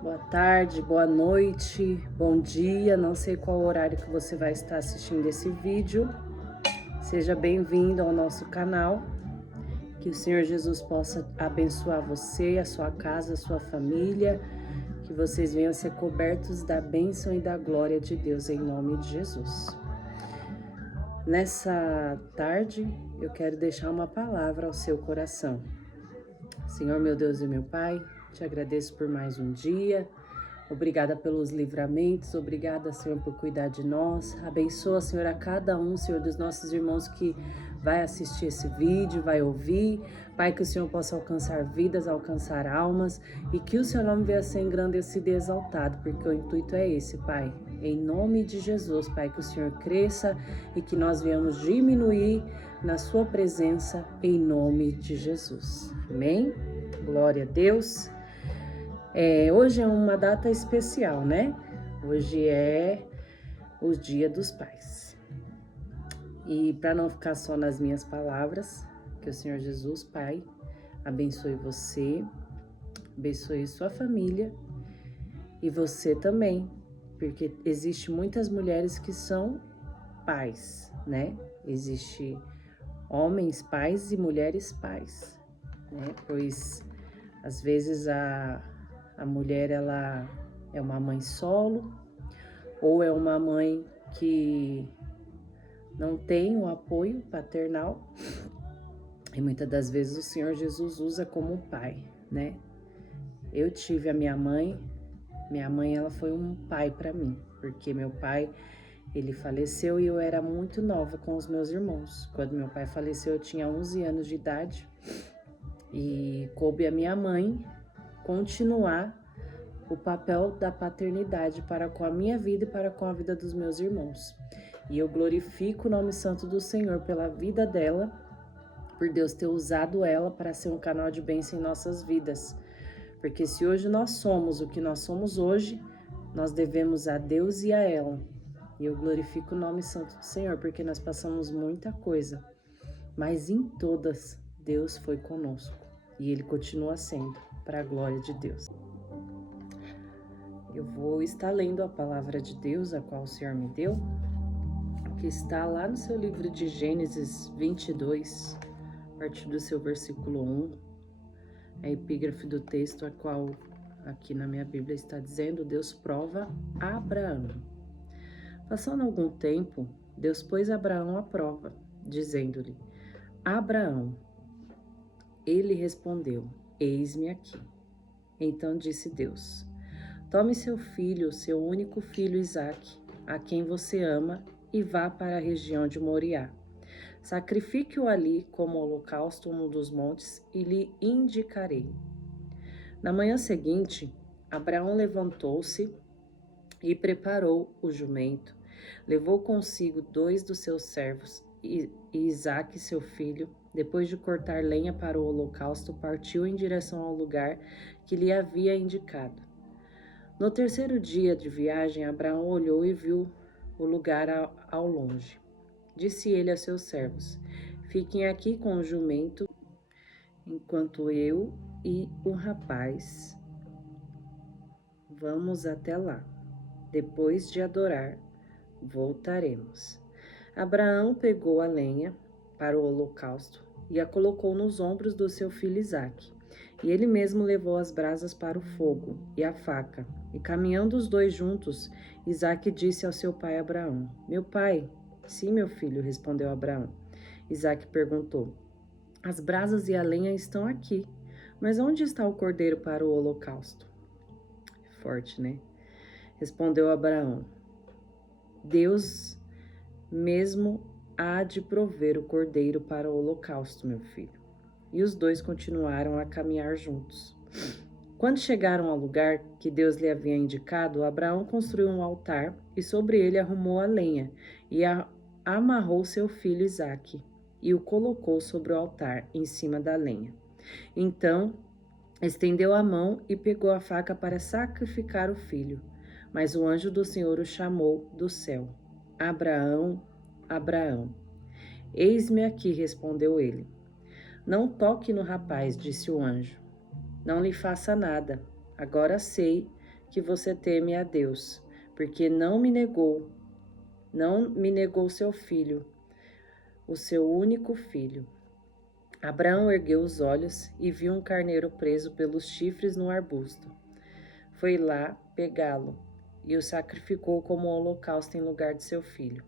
Boa tarde, boa noite, bom dia. Não sei qual horário que você vai estar assistindo esse vídeo. Seja bem-vindo ao nosso canal. Que o Senhor Jesus possa abençoar você, a sua casa, a sua família. Que vocês venham ser cobertos da bênção e da glória de Deus em nome de Jesus. Nessa tarde, eu quero deixar uma palavra ao seu coração. Senhor, meu Deus e meu Pai, te agradeço por mais um dia. Obrigada pelos livramentos, obrigada, Senhor, por cuidar de nós. Abençoa, Senhor, a cada um, Senhor, dos nossos irmãos que vai assistir esse vídeo, vai ouvir. Pai, que o Senhor possa alcançar vidas, alcançar almas e que o seu nome venha a ser engrandecido e exaltado, porque o intuito é esse, Pai. Em nome de Jesus, Pai, que o Senhor cresça e que nós venhamos diminuir na sua presença, em nome de Jesus. Amém? Glória a Deus. Hoje é uma data especial, né? Hoje é o Dia dos Pais. E para não ficar só nas minhas palavras, que o Senhor Jesus, Pai, abençoe você, abençoe sua família e você também, porque existe muitas mulheres que são pais, né? Existe homens pais e mulheres pais, né? Pois às vezes a mulher, ela é uma mãe solo, ou é uma mãe que não tem o apoio paternal, e muitas das vezes o Senhor Jesus usa como pai, né? Eu tive a minha mãe ela foi um pai para mim, porque meu pai, ele faleceu e eu era muito nova com os meus irmãos. Quando meu pai faleceu, eu tinha 11 anos de idade, e coube a minha mãe continuar o papel da paternidade para com a minha vida e para com a vida dos meus irmãos. E eu glorifico o nome santo do Senhor pela vida dela, por Deus ter usado ela para ser um canal de bênção em nossas vidas. Porque se hoje nós somos o que nós somos hoje, nós devemos a Deus e a ela. E eu glorifico o nome santo do Senhor, porque nós passamos muita coisa, mas em todas Deus foi conosco. E Ele continua sendo, para a glória de Deus. Eu vou estar lendo a palavra de Deus, a qual o Senhor me deu, que está lá no seu livro de Gênesis 22, a partir do seu versículo 1, a epígrafe do texto, a qual aqui na minha Bíblia está dizendo: Deus prova a Abraão. Passando algum tempo, Deus pôs Abraão à prova, dizendo-lhe: Abraão. Ele respondeu: Eis-me aqui. Então disse Deus: Tome seu filho, seu único filho Isaque, a quem você ama, e vá para a região de Moriá. Sacrifique-o ali como holocausto num dos montes e lhe indicarei. Na manhã seguinte, Abraão levantou-se e preparou o jumento. Levou consigo 2 dos seus servos e Isaque, seu filho. Depois de cortar lenha para o holocausto, partiu em direção ao lugar que lhe havia indicado. No terceiro dia de viagem, Abraão olhou e viu o lugar ao longe. Disse ele a seus servos: Fiquem aqui com o jumento, enquanto eu e o rapaz vamos até lá. Depois de adorar, voltaremos. Abraão pegou a lenha para o holocausto e a colocou nos ombros do seu filho Isaque. E ele mesmo levou as brasas para o fogo e a faca. E caminhando os dois juntos, Isaque disse ao seu pai Abraão: Meu pai? Sim, meu filho, respondeu Abraão. Isaque perguntou: As brasas e a lenha estão aqui, mas onde está o cordeiro para o holocausto? Forte, né? Respondeu Abraão: Deus mesmo há de prover o cordeiro para o holocausto, meu filho. E os dois continuaram a caminhar juntos. Quando chegaram ao lugar que Deus lhe havia indicado, Abraão construiu um altar e sobre ele arrumou a lenha e amarrou seu filho Isaque e o colocou sobre o altar, em cima da lenha. Então, estendeu a mão e pegou a faca para sacrificar o filho. Mas o anjo do Senhor o chamou do céu: Abraão, Abraão. Eis-me aqui, respondeu ele. Não toque no rapaz, disse o anjo. Não lhe faça nada. Agora sei que você teme a Deus, porque não me negou seu filho, o seu único filho. Abraão ergueu os olhos e viu um carneiro preso pelos chifres no arbusto. Foi lá pegá-lo e o sacrificou como holocausto em lugar de seu filho.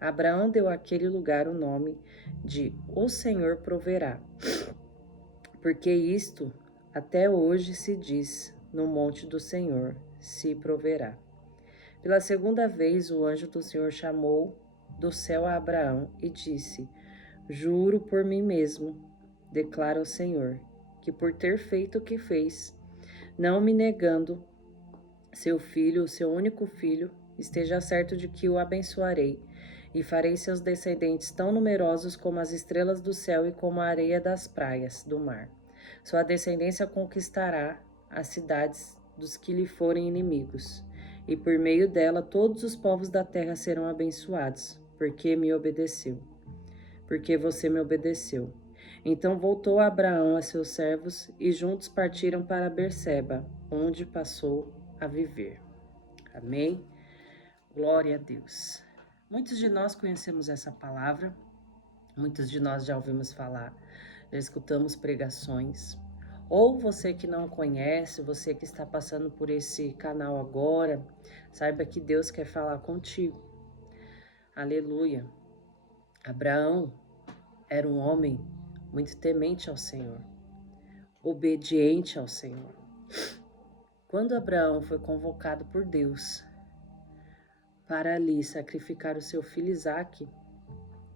Abraão deu àquele lugar o nome de O Senhor Proverá, porque isto até hoje se diz: no monte do Senhor se proverá. Pela segunda vez o anjo do Senhor chamou do céu a Abraão e disse: Juro por mim mesmo, declara o Senhor, que por ter feito o que fez, não me negando seu filho, o seu único filho, esteja certo de que o abençoarei e farei seus descendentes tão numerosos como as estrelas do céu e como a areia das praias do mar. Sua descendência conquistará as cidades dos que lhe forem inimigos, e por meio dela todos os povos da terra serão abençoados, porque você me obedeceu. Então voltou Abraão a seus servos e juntos partiram para Berseba, onde passou a viver. Amém? Glória a Deus. Muitos de nós conhecemos essa palavra, muitos de nós já ouvimos falar, já escutamos pregações. Ou você que não conhece, você que está passando por esse canal agora, saiba que Deus quer falar contigo. Aleluia. Abraão era um homem muito temente ao Senhor, obediente ao Senhor. Quando Abraão foi convocado por Deus para ali sacrificar o seu filho Isaque,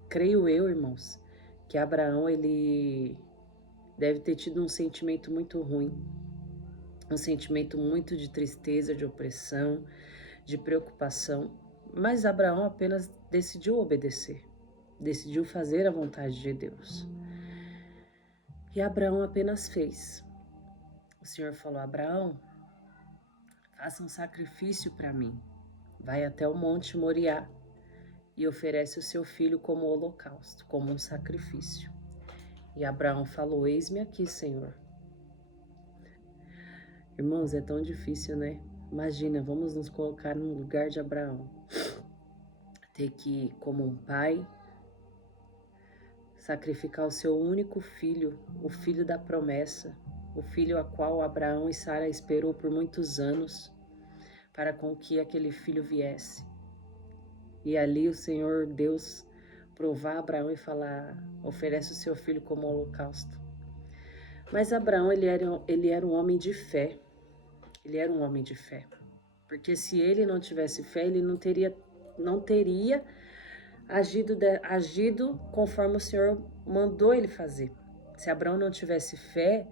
creio eu, irmãos, que Abraão ele deve ter tido um sentimento muito ruim, um sentimento muito de tristeza, de opressão, de preocupação, mas Abraão apenas decidiu obedecer, decidiu fazer a vontade de Deus. E Abraão apenas fez. O Senhor falou: Abraão, faça um sacrifício para mim. Vai até o monte Moriá e oferece o seu filho como holocausto, como um sacrifício. E Abraão falou: eis-me aqui, Senhor. Irmãos, é tão difícil, né? Imagina, vamos nos colocar no lugar de Abraão. Ter que, como um pai, sacrificar o seu único filho, o filho da promessa, o filho a qual Abraão e Sara esperou por muitos anos, para com que aquele filho viesse. E ali o Senhor Deus provar Abraão e falar: oferece o seu filho como holocausto. Mas Abraão, ele era um homem de fé. Ele era um homem de fé. Porque se ele não tivesse fé, ele não teria agido conforme o Senhor mandou ele fazer. Se Abraão não tivesse fé,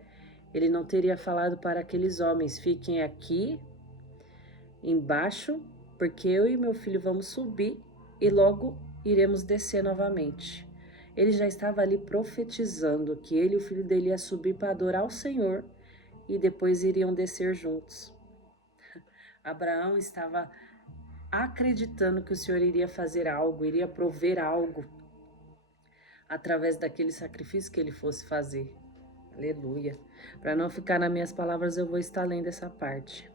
ele não teria falado para aqueles homens: fiquem aqui embaixo, porque eu e meu filho vamos subir e logo iremos descer novamente. Ele já estava ali profetizando que ele e o filho dele iam subir para adorar o Senhor e depois iriam descer juntos. Abraão estava acreditando que o Senhor iria fazer algo, iria prover algo através daquele sacrifício que ele fosse fazer. Aleluia. Para não ficar nas minhas palavras, eu vou estar lendo essa parte.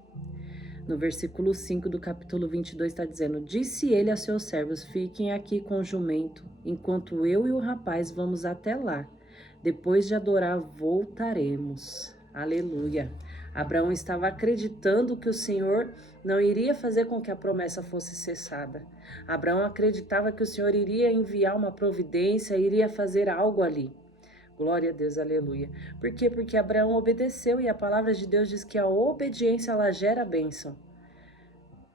No versículo 5 do capítulo 22 está dizendo: disse ele a seus servos: fiquem aqui com o jumento, enquanto eu e o rapaz vamos até lá. Depois de adorar, voltaremos. Aleluia. Abraão estava acreditando que o Senhor não iria fazer com que a promessa fosse cessada. Abraão acreditava que o Senhor iria enviar uma providência, iria fazer algo ali. Glória a Deus, aleluia. Por quê? Porque Abraão obedeceu e a palavra de Deus diz que a obediência, ela gera bênção.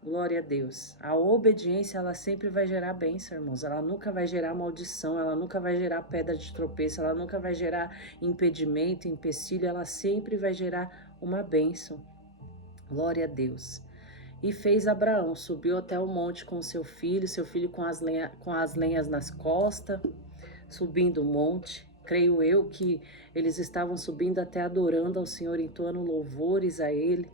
Glória a Deus. A obediência, ela sempre vai gerar bênção, irmãos. Ela nunca vai gerar maldição, ela nunca vai gerar pedra de tropeço, ela nunca vai gerar impedimento, empecilho, ela sempre vai gerar uma bênção. Glória a Deus. E fez Abraão, subiu até o monte com seu filho com as lenhas nas costas, subindo o monte. Creio eu que eles estavam subindo até adorando ao Senhor, entoando louvores a Ele.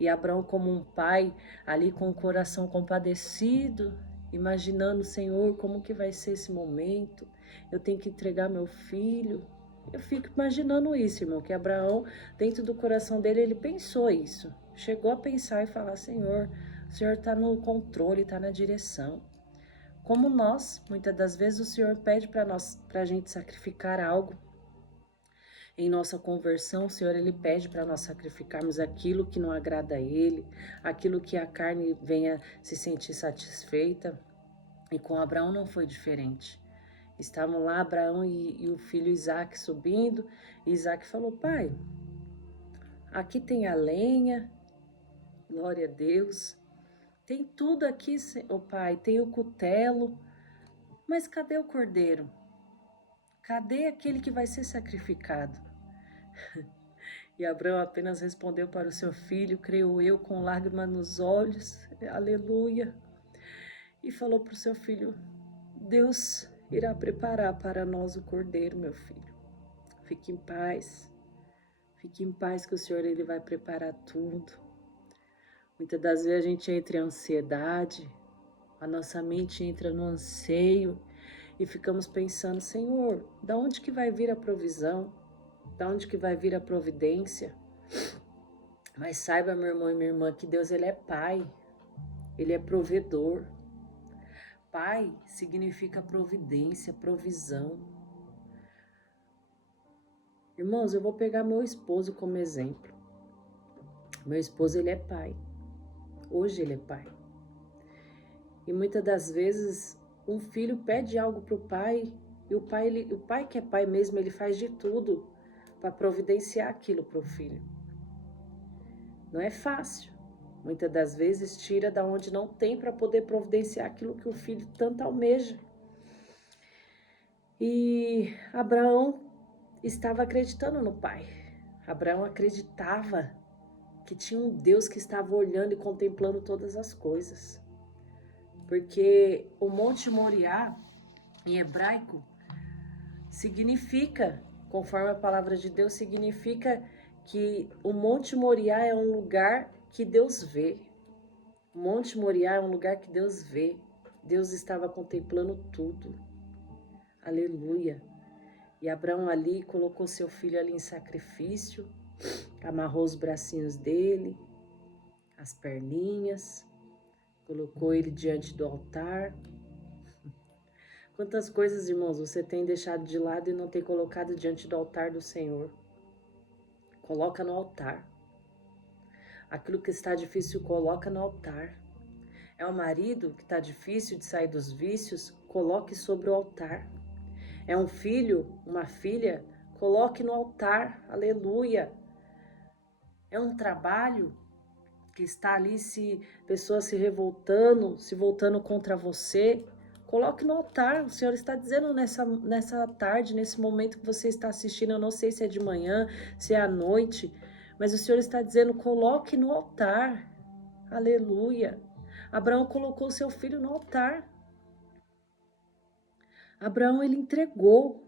E Abraão, como um pai, ali com o coração compadecido, imaginando: Senhor, como que vai ser esse momento? Eu tenho que entregar meu filho. Eu fico imaginando isso, irmão, que Abraão, dentro do coração dele, ele pensou isso. Chegou a pensar e falar, Senhor, o Senhor está no controle, está na direção. Como nós, muitas das vezes o Senhor pede para a gente sacrificar algo. Em nossa conversão, o Senhor, Ele pede para nós sacrificarmos aquilo que não agrada a Ele, aquilo que a carne venha se sentir satisfeita. E com Abraão não foi diferente. Estavam lá Abraão e o filho Isaac subindo, e Isaac falou, pai, aqui tem a lenha, glória a Deus, tem tudo aqui, oh, pai, tem o cutelo, mas cadê o cordeiro? Cadê aquele que vai ser sacrificado? E Abraão apenas respondeu para o seu filho, creio eu, com lágrimas nos olhos, aleluia, e falou para o seu filho, Deus irá preparar para nós o cordeiro, meu filho. Fique em paz que o Senhor Ele vai preparar tudo. Muitas das vezes a gente entra em ansiedade, a nossa mente entra no anseio e ficamos pensando, Senhor, da onde que vai vir a provisão? Da onde que vai vir a providência? Mas saiba, meu irmão e minha irmã, que Deus Ele é Pai, Ele é provedor. Pai significa providência, provisão. Irmãos, eu vou pegar meu esposo como exemplo. Meu esposo, ele é pai. Hoje ele é pai. E muitas das vezes um filho pede algo para o pai e o pai que é pai mesmo, ele faz de tudo para providenciar aquilo para o filho. Não é fácil. Muitas das vezes tira da onde não tem para poder providenciar aquilo que o filho tanto almeja. E Abraão estava acreditando no pai. Abraão acreditava que tinha um Deus que estava olhando e contemplando todas as coisas. Porque o Monte Moriá, em hebraico, significa, conforme a palavra de Deus, significa que o Monte Moriá é um lugar que Deus vê. O Monte Moriá é um lugar que Deus vê. Deus estava contemplando tudo. Aleluia. E Abraão ali colocou seu filho ali em sacrifício, amarrou os bracinhos dele, as perninhas, colocou ele diante do altar. Quantas coisas, irmãos, você tem deixado de lado e não tem colocado diante do altar do Senhor? Coloca no altar. Aquilo que está difícil, coloca no altar. É o marido que está difícil de sair dos vícios, coloque sobre o altar. É um filho, uma filha, coloque no altar, aleluia. É um trabalho que está ali, pessoas se revoltando, se voltando contra você, coloque no altar. O Senhor está dizendo nessa tarde, nesse momento que você está assistindo, eu não sei se é de manhã, se é à noite, mas o Senhor está dizendo, coloque no altar, aleluia. Abraão colocou seu filho no altar. Abraão, ele entregou,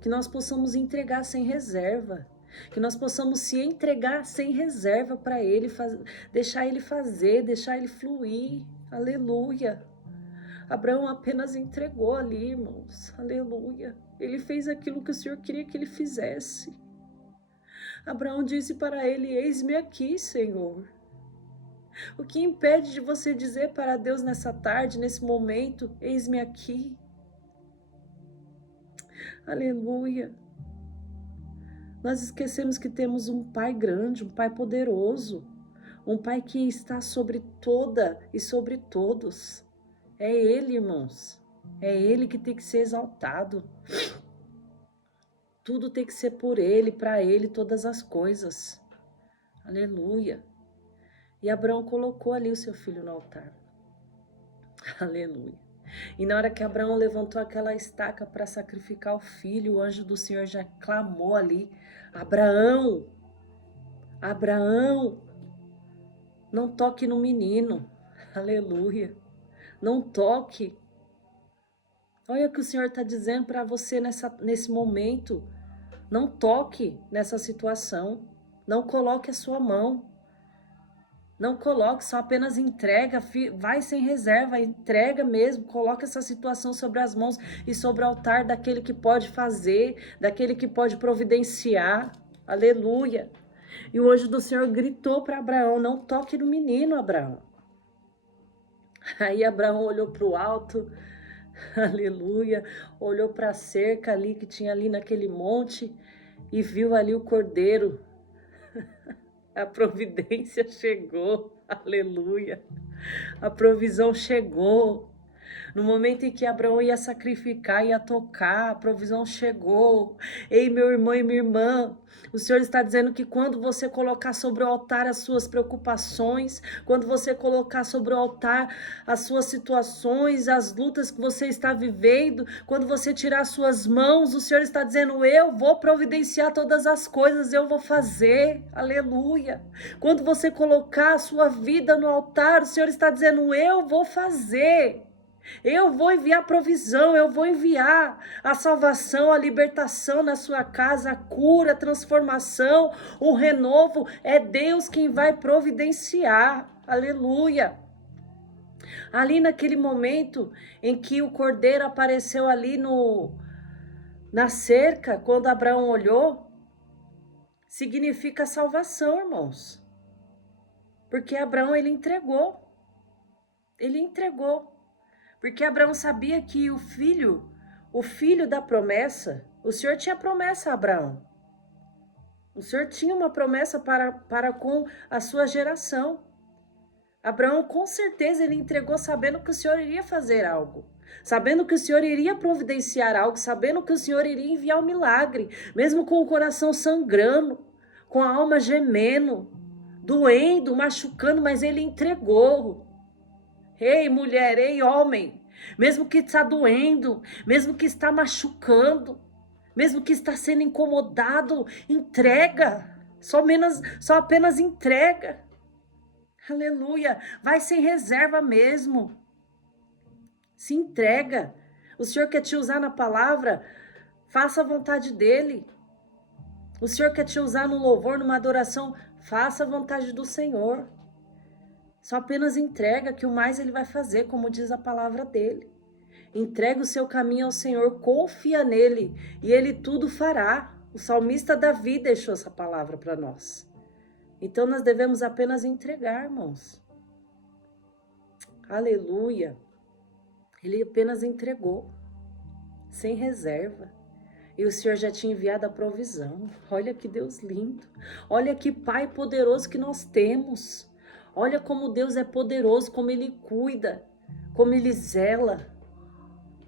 que nós possamos entregar sem reserva, que nós possamos se entregar sem reserva para ele, deixar ele fazer, deixar ele fluir, aleluia. Abraão apenas entregou ali, irmãos, aleluia. Ele fez aquilo que o Senhor queria que ele fizesse. Abraão disse para ele, eis-me aqui, Senhor. O que impede de você dizer para Deus nessa tarde, nesse momento, eis-me aqui? Aleluia. Nós esquecemos que temos um Pai grande, um Pai poderoso, um Pai que está sobre toda e sobre todos. É Ele, irmãos. É Ele que tem que ser exaltado. Tudo tem que ser por Ele, para Ele, todas as coisas. Aleluia. E Abraão colocou ali o seu filho no altar. Aleluia. E na hora que Abraão levantou aquela estaca para sacrificar o filho, o anjo do Senhor já clamou ali, Abraão, Abraão, não toque no menino, aleluia, não toque. Olha o que o Senhor está dizendo para você nesse momento, não toque nessa situação, não coloque a sua mão. Não coloque, só apenas entrega, vai sem reserva, entrega mesmo, coloca essa situação sobre as mãos e sobre o altar daquele que pode fazer, daquele que pode providenciar. Aleluia. E o anjo do Senhor gritou para Abraão: não toque no menino, Abraão. Aí Abraão olhou para o alto, aleluia, olhou para a cerca ali que tinha ali naquele monte e viu ali o cordeiro. A providência chegou, aleluia. A provisão chegou. No momento em que Abraão ia sacrificar, ia tocar, a provisão chegou. Ei, meu irmão e minha irmã, o Senhor está dizendo que quando você colocar sobre o altar as suas preocupações, quando você colocar sobre o altar as suas situações, as lutas que você está vivendo, quando você tirar as suas mãos, o Senhor está dizendo: eu vou providenciar todas as coisas, eu vou fazer, aleluia. Quando você colocar a sua vida no altar, o Senhor está dizendo: eu vou fazer. Eu vou enviar provisão, eu vou enviar a salvação, a libertação na sua casa, a cura, a transformação, o renovo. É Deus quem vai providenciar. Aleluia. Ali naquele momento em que o cordeiro apareceu ali na cerca, quando Abraão olhou, significa salvação, irmãos. Porque Abraão, ele entregou. Ele entregou. Porque Abraão sabia que o filho da promessa, o Senhor tinha promessa a Abraão. O Senhor tinha uma promessa para com a sua geração. Abraão, com certeza, ele entregou sabendo que o Senhor iria fazer algo. Sabendo que o Senhor iria providenciar algo, sabendo que o Senhor iria enviar um milagre, mesmo com o coração sangrando, com a alma gemendo, doendo, machucando, mas ele entregou. Ei, mulher, ei, homem, mesmo que está doendo, mesmo que está machucando, mesmo que está sendo incomodado, entrega, só apenas entrega. Aleluia, vai sem reserva mesmo. Se entrega. O Senhor quer te usar na palavra, faça a vontade dele. O Senhor quer te usar no louvor, numa adoração, faça a vontade do Senhor. Só apenas entrega, que o mais ele vai fazer, como diz a palavra dele. Entrega o seu caminho ao Senhor, confia nele e ele tudo fará. O salmista Davi deixou essa palavra para nós. Então nós devemos apenas entregar, irmãos. Aleluia. Ele apenas entregou, sem reserva. E o Senhor já tinha enviado a provisão. Olha que Deus lindo. Olha que Pai poderoso que nós temos. Olha como Deus é poderoso, como Ele cuida, como Ele zela.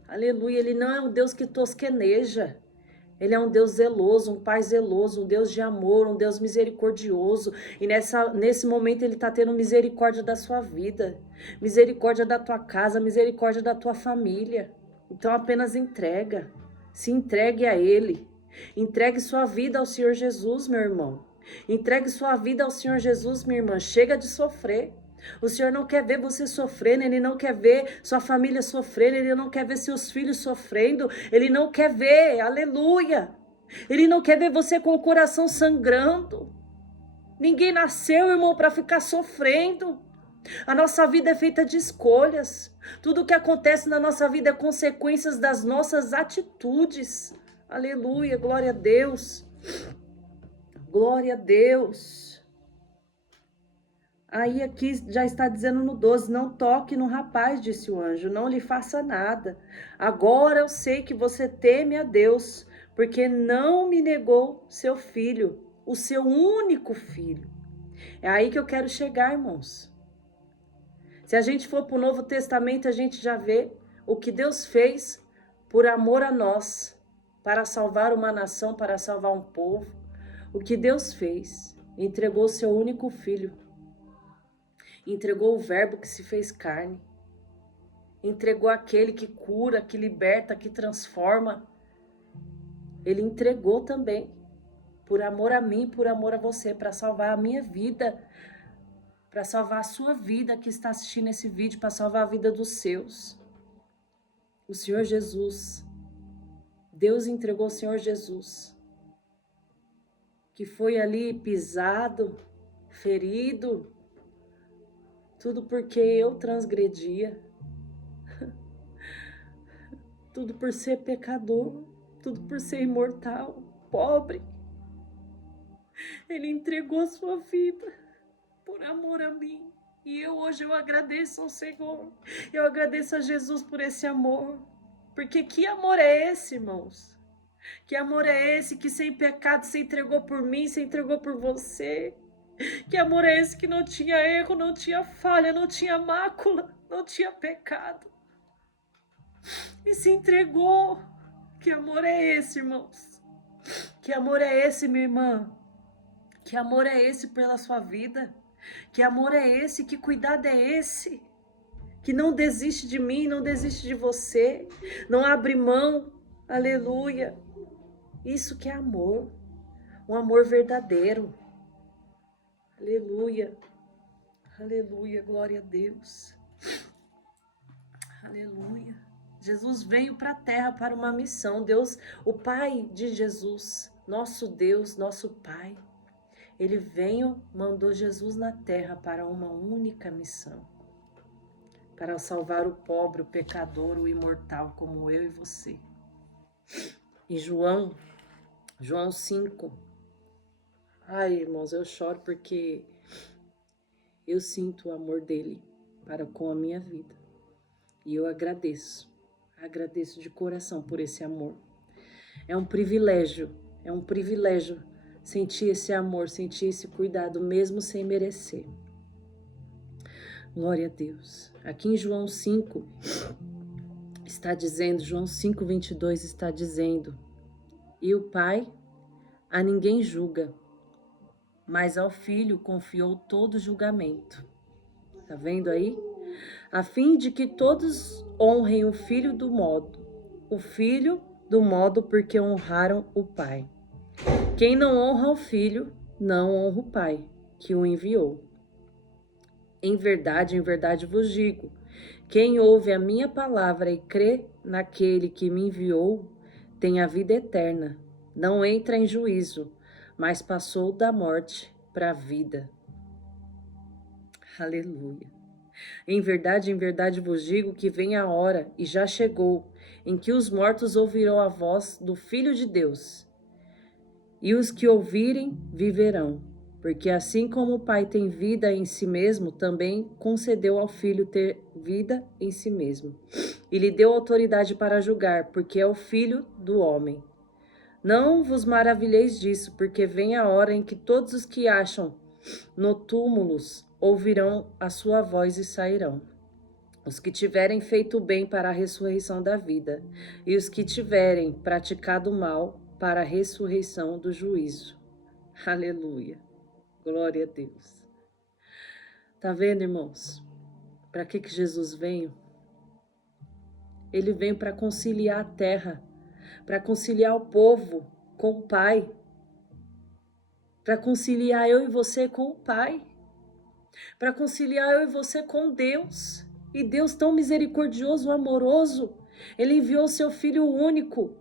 Aleluia, Ele não é um Deus que tosqueneja. Ele é um Deus zeloso, um Pai zeloso, um Deus de amor, um Deus misericordioso. E nesse momento Ele está tendo misericórdia da sua vida, misericórdia da tua casa, misericórdia da tua família. Então apenas entrega, se entregue a Ele. Entregue sua vida ao Senhor Jesus, meu irmão. Entregue sua vida ao Senhor Jesus, minha irmã. Chega de sofrer. O Senhor não quer ver você sofrendo, Ele não quer ver sua família sofrendo, Ele não quer ver seus filhos sofrendo, Ele não quer ver, aleluia. Ele não quer ver você com o coração sangrando. Ninguém nasceu, irmão, para ficar sofrendo. A nossa vida é feita de escolhas. Tudo o que acontece na nossa vida é consequências das nossas atitudes. Aleluia, glória a Deus. Glória a Deus. Aí aqui já está dizendo no 12, não toque no rapaz, disse o anjo, não lhe faça nada. Agora eu sei que você teme a Deus, porque não me negou seu filho, o seu único filho. É aí que eu quero chegar, irmãos. Se a gente for para o Novo Testamento, a gente já vê o que Deus fez por amor a nós, para salvar uma nação, para salvar um povo. O que Deus fez, entregou o seu único filho, entregou o verbo que se fez carne, entregou aquele que cura, que liberta, que transforma. Ele entregou também, por amor a mim, por amor a você, para salvar a minha vida, para salvar a sua vida que está assistindo esse vídeo, para salvar a vida dos seus. O Senhor Jesus, Deus entregou o Senhor Jesus, que foi ali pisado, ferido, tudo porque eu transgredia, tudo por ser pecador, tudo por ser imortal, pobre. Ele entregou a sua vida por amor a mim. E hoje eu agradeço ao Senhor. Eu agradeço a Jesus por esse amor. Porque que amor é esse, irmãos? Que amor é esse que sem pecado se entregou por mim, se entregou por você? Que amor é esse que não tinha erro, não tinha falha, não tinha mácula, não tinha pecado? E se entregou. Que amor é esse, irmãos? Que amor é esse, minha irmã? Que amor é esse pela sua vida? Que amor é esse? Que cuidado é esse? Que não desiste de mim, não desiste de você, não abre mão, aleluia. Isso que é amor, um amor verdadeiro, aleluia, aleluia, glória a Deus, aleluia. Jesus veio para a terra para uma missão, Deus, o Pai de Jesus, nosso Deus, nosso Pai, ele veio, mandou Jesus na terra para uma única missão. Para salvar o pobre, o pecador, o imortal, como eu e você. E João 5. Ai, irmãos, eu choro porque eu sinto o amor dele para com a minha vida. E eu agradeço de coração por esse amor. É um privilégio sentir esse amor, sentir esse cuidado, mesmo sem merecer. Glória a Deus. Aqui em João 5, está dizendo, João 5:22 está dizendo, e o Pai a ninguém julga, mas ao Filho confiou todo julgamento. Tá vendo aí? A fim de que todos honrem o Filho do modo porque honraram o Pai. Quem não honra o Filho, não honra o Pai, que o enviou. Em verdade vos digo, quem ouve a minha palavra e crê naquele que me enviou, tem a vida eterna. Não entra em juízo, mas passou da morte para a vida. Aleluia. Em verdade vos digo que vem a hora, e já chegou, em que os mortos ouvirão a voz do Filho de Deus. E os que ouvirem, viverão. Porque assim como o Pai tem vida em si mesmo, também concedeu ao Filho ter vida em si mesmo. E lhe deu autoridade para julgar, porque é o Filho do homem. Não vos maravilheis disso, porque vem a hora em que todos os que acham no túmulos ouvirão a sua voz e sairão. Os que tiverem feito o bem para a ressurreição da vida, e os que tiverem praticado o mal para a ressurreição do juízo. Aleluia. Glória a Deus. Tá vendo, irmãos? Para que Jesus veio? Ele veio para conciliar a terra, para conciliar o povo com o Pai, para conciliar eu e você com o Pai, para conciliar eu e você com Deus. E Deus tão misericordioso, amoroso, Ele enviou o seu Filho único,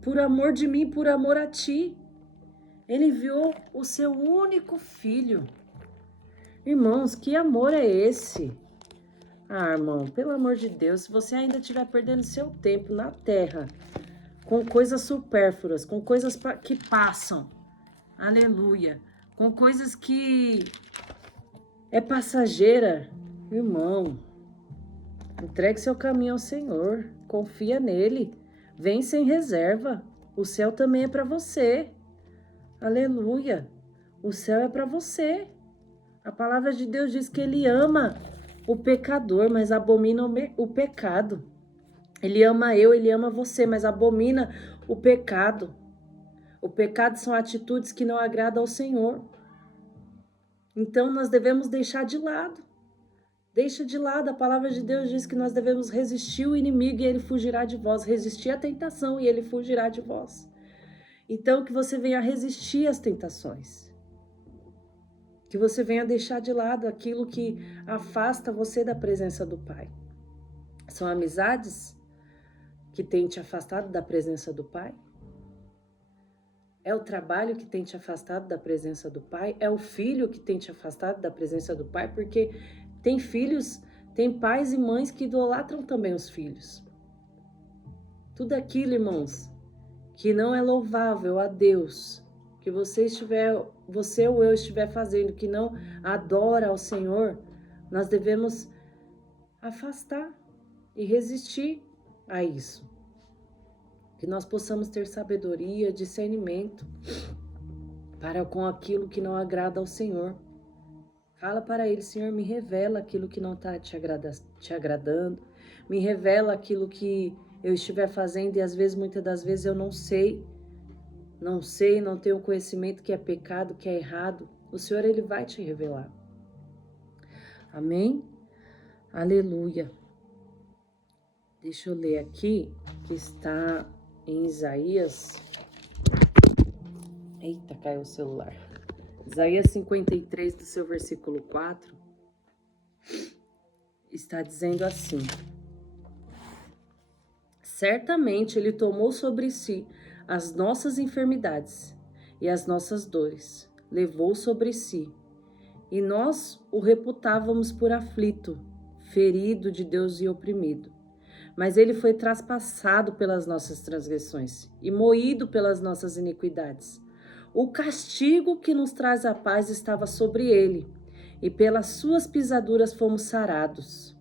por amor de mim, por amor a ti. Ele enviou o seu único Filho. Irmãos, que amor é esse? Ah, irmão, pelo amor de Deus, se você ainda estiver perdendo seu tempo na terra, com coisas supérfluas, com coisas que passam, aleluia, com coisas que é passageira, irmão, entregue seu caminho ao Senhor, confia nele, vem sem reserva, o céu também é para você, aleluia, o céu é para você. A palavra de Deus diz que ele ama o pecador, mas abomina o pecado. Ele ama ele ama você, mas abomina o pecado. O pecado são atitudes que não agradam ao Senhor. Então nós devemos deixar de lado. Deixa de lado, a palavra de Deus diz que nós devemos resistir o inimigo e ele fugirá de vós. Resistir à tentação e ele fugirá de vós. Então que você venha resistir às tentações. Que você venha deixar de lado aquilo que afasta você da presença do Pai. São amizades que têm te afastado da presença do Pai? É o trabalho que tem te afastado da presença do Pai? É o filho que tem te afastado da presença do Pai? Porque tem filhos, tem pais e mães que idolatram também os filhos. Tudo aquilo, irmãos, que não é louvável a Deus, que você ou eu estiver fazendo, que não adora ao Senhor, nós devemos afastar e resistir a isso. Que nós possamos ter sabedoria, discernimento para com aquilo que não agrada ao Senhor. Fala para Ele: Senhor, me revela aquilo que não está te agradando, me revela aquilo que eu estiver fazendo e às vezes, muitas das vezes eu não sei, não tenho conhecimento que é pecado, que é errado. O Senhor, Ele vai te revelar. Amém? Aleluia. Deixa eu ler aqui, que está em Isaías. Eita, caiu o celular. Isaías 53, do seu versículo 4, está dizendo assim: certamente Ele tomou sobre si as nossas enfermidades e as nossas dores, levou sobre si, e nós o reputávamos por aflito, ferido de Deus e oprimido. Mas Ele foi traspassado pelas nossas transgressões e moído pelas nossas iniquidades. O castigo que nos traz a paz estava sobre Ele, e pelas suas pisaduras fomos sarados.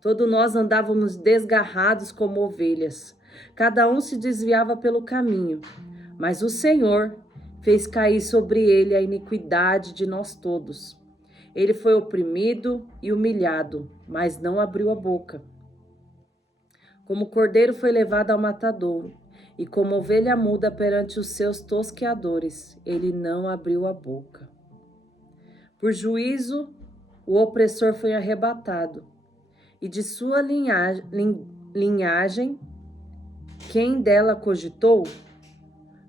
Todos nós andávamos desgarrados como ovelhas, cada um se desviava pelo caminho, mas o Senhor fez cair sobre ele a iniquidade de nós todos. Ele foi oprimido e humilhado, mas não abriu a boca. Como cordeiro foi levado ao matadouro, e como ovelha muda perante os seus tosqueadores, ele não abriu a boca. Por juízo, o opressor foi arrebatado, e de sua linhagem, quem dela cogitou?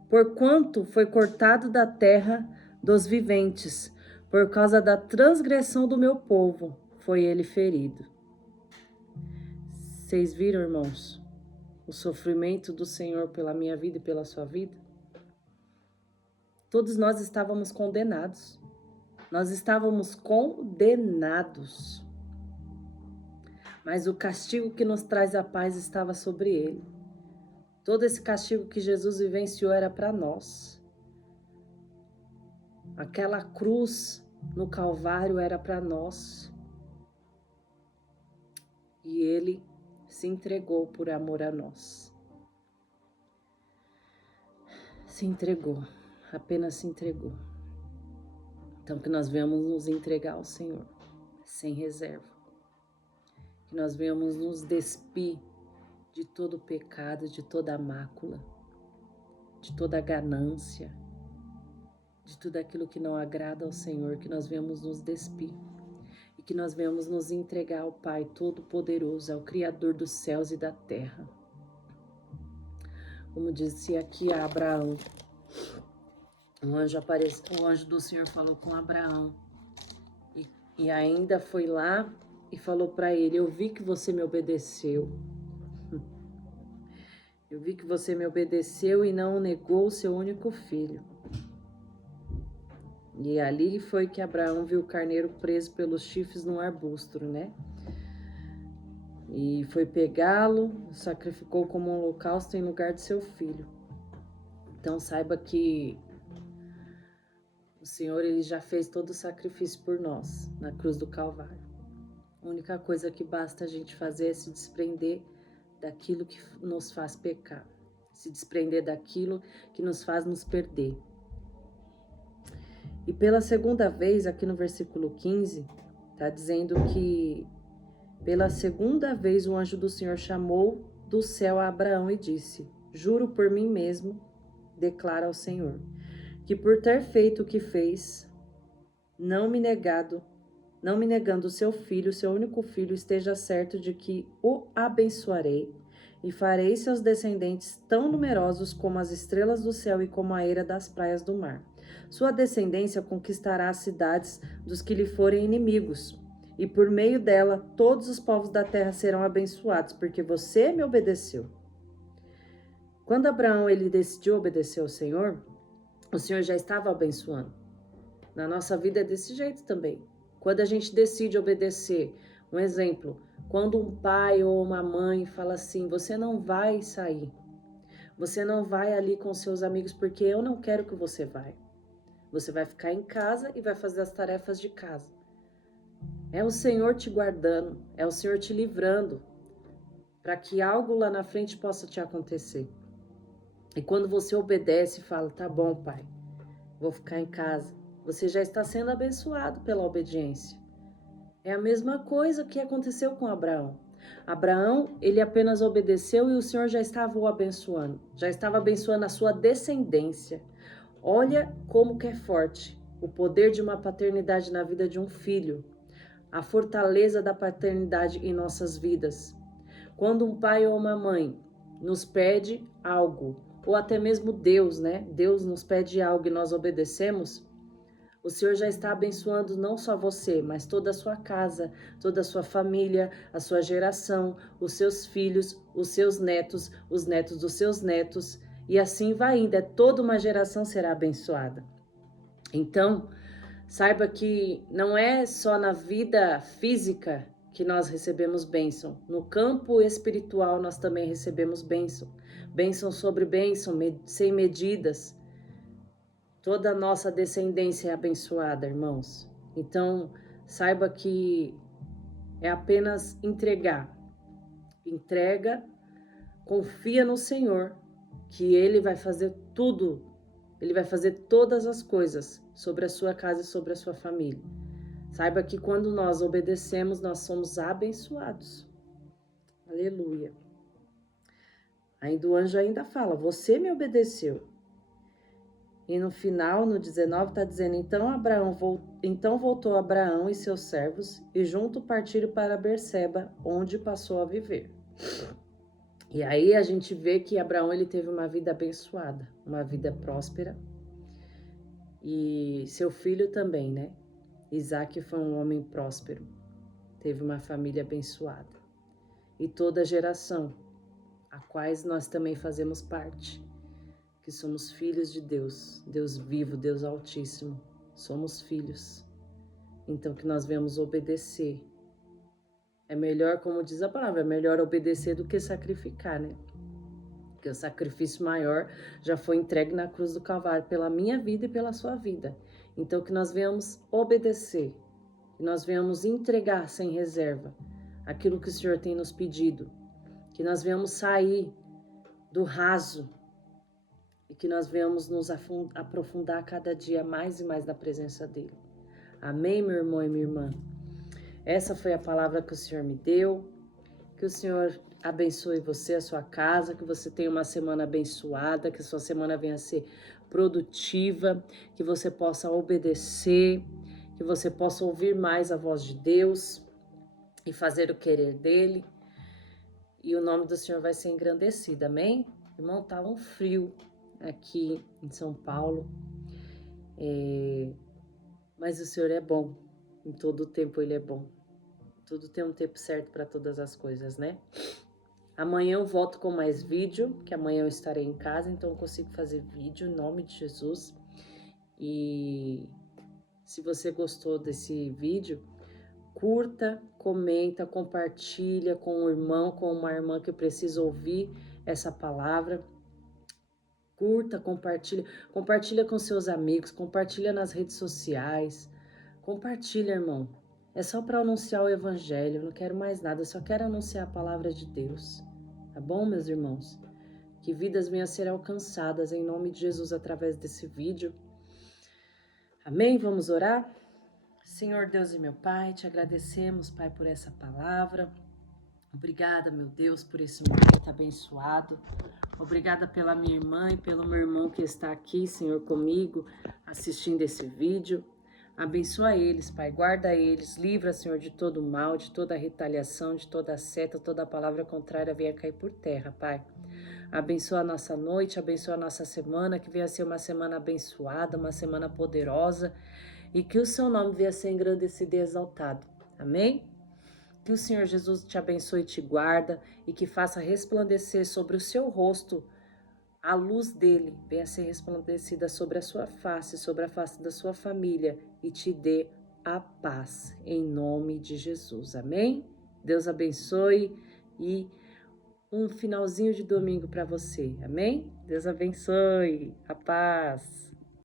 Porquanto foi cortado da terra dos viventes, por causa da transgressão do meu povo, foi ele ferido. Vocês viram, irmãos, o sofrimento do Senhor pela minha vida e pela sua vida? Todos nós estávamos condenados. Nós estávamos condenados. Mas o castigo que nos traz a paz estava sobre ele. Todo esse castigo que Jesus vivenciou era para nós. Aquela cruz no Calvário era para nós. E ele se entregou por amor a nós. Se entregou, apenas se entregou. Então que nós venhamos nos entregar ao Senhor, sem reserva. Que nós venhamos nos despir de todo o pecado, de toda a mácula, de toda a ganância, de tudo aquilo que não agrada ao Senhor, que nós venhamos nos despir e que nós venhamos nos entregar ao Pai Todo-Poderoso, ao Criador dos céus e da terra. Como disse aqui a Abraão, o anjo do Senhor falou com Abraão e ainda foi lá e falou para ele: eu vi que você me obedeceu. Eu vi que você me obedeceu e não negou o seu único filho. E ali foi que Abraão viu o carneiro preso pelos chifres num arbusto, né? E foi pegá-lo, sacrificou como um holocausto em lugar de seu filho. Então saiba que o Senhor, Ele já fez todo o sacrifício por nós, na cruz do Calvário. A única coisa que basta a gente fazer é se desprender daquilo que nos faz pecar, se desprender daquilo que nos faz nos perder. E pela segunda vez, aqui no versículo 15, está dizendo que pela segunda vez o anjo do Senhor chamou do céu a Abraão e disse: juro por mim mesmo, declara ao Senhor, que por ter feito o que fez, não me negando o seu filho, seu único filho, esteja certo de que o abençoarei e farei seus descendentes tão numerosos como as estrelas do céu e como a eira das praias do mar. Sua descendência conquistará as cidades dos que lhe forem inimigos, e por meio dela todos os povos da terra serão abençoados, porque você me obedeceu. Quando Abraão ele decidiu obedecer ao Senhor, o Senhor já estava abençoando. Na nossa vida é desse jeito também. Quando a gente decide obedecer, um exemplo, quando um pai ou uma mãe fala assim, você não vai sair, você não vai ali com seus amigos porque eu não quero que você vá. Você vai ficar em casa e vai fazer as tarefas de casa. É o Senhor te guardando, é o Senhor te livrando para que algo lá na frente possa te acontecer. E quando você obedece e fala, tá bom, pai, vou ficar em casa, você já está sendo abençoado pela obediência. É a mesma coisa que aconteceu com Abraão. Abraão, ele apenas obedeceu e o Senhor já estava o abençoando. Já estava abençoando a sua descendência. Olha como que é forte o poder de uma paternidade na vida de um filho. A fortaleza da paternidade em nossas vidas. Quando um pai ou uma mãe nos pede algo, ou até mesmo Deus, né? Deus nos pede algo e nós obedecemos, o Senhor já está abençoando não só você, mas toda a sua casa, toda a sua família, a sua geração, os seus filhos, os seus netos, os netos dos seus netos, e assim vai indo, toda uma geração será abençoada. Então, saiba que não é só na vida física que nós recebemos bênção. No campo espiritual nós também recebemos bênção. Bênção sobre bênção, sem medidas. Toda a nossa descendência é abençoada, irmãos. Então, saiba que é apenas entregar. Entrega, confia no Senhor, que Ele vai fazer tudo. Ele vai fazer todas as coisas sobre a sua casa e sobre a sua família. Saiba que quando nós obedecemos, nós somos abençoados. Aleluia. Ainda o anjo ainda fala, você me obedeceu. E no final, no 19, está dizendo, então voltou Abraão e seus servos, e junto partiram para Berseba, onde passou a viver. E aí a gente vê que Abraão ele teve uma vida abençoada, uma vida próspera. E seu filho também, né? Isaac foi um homem próspero, teve uma família abençoada. E toda a geração, a quais nós também fazemos parte, que somos filhos de Deus, Deus vivo, Deus altíssimo, somos filhos. Então que nós venhamos obedecer. É melhor, como diz a palavra, é melhor obedecer do que sacrificar, né? Porque o sacrifício maior já foi entregue na cruz do Calvário pela minha vida e pela sua vida. Então que nós venhamos obedecer, que nós venhamos entregar sem reserva aquilo que o Senhor tem nos pedido, que nós venhamos sair do raso e que nós venhamos nos aprofundar cada dia mais e mais na presença dEle. Amém, meu irmão e minha irmã? Essa foi a palavra que o Senhor me deu. Que o Senhor abençoe você, a sua casa, que você tenha uma semana abençoada, que a sua semana venha a ser produtiva, que você possa obedecer, que você possa ouvir mais a voz de Deus e fazer o querer dEle. E o nome do Senhor vai ser engrandecido, amém? Irmão, tá um frio aqui em São Paulo, mas o Senhor é bom, em todo o tempo Ele é bom. Tudo tem um tempo certo para todas as coisas, né? Amanhã eu volto com mais vídeo, que amanhã eu estarei em casa, então eu consigo fazer vídeo em nome de Jesus. E se você gostou desse vídeo, curta, comenta, compartilha com um irmão, com uma irmã que precisa ouvir essa palavra. Curta, compartilha com seus amigos, compartilha nas redes sociais. Compartilha, irmão. É só para anunciar o evangelho, eu não quero mais nada, eu só quero anunciar a palavra de Deus. Tá bom, meus irmãos? Que vidas venham a ser alcançadas em nome de Jesus através desse vídeo. Amém? Vamos orar? Senhor Deus e meu Pai, te agradecemos, Pai, por essa palavra. Obrigada, meu Deus, por esse momento abençoado. Obrigada pela minha irmã e pelo meu irmão que está aqui, Senhor, comigo, assistindo esse vídeo. Abençoa eles, Pai, guarda eles, livra, Senhor, de todo mal, de toda retaliação, de toda seta, toda palavra contrária venha cair por terra, Pai. Abençoa a nossa noite, abençoa a nossa semana, que venha ser uma semana abençoada, uma semana poderosa, e que o seu nome venha ser engrandecido e exaltado. Amém? Que o Senhor Jesus te abençoe e te guarda, e que faça resplandecer sobre o seu rosto a luz dele venha ser resplandecida sobre a sua face, sobre a face da sua família e te dê a paz, em nome de Jesus, amém? Deus abençoe e um finalzinho de domingo para você, amém? Deus abençoe, a paz.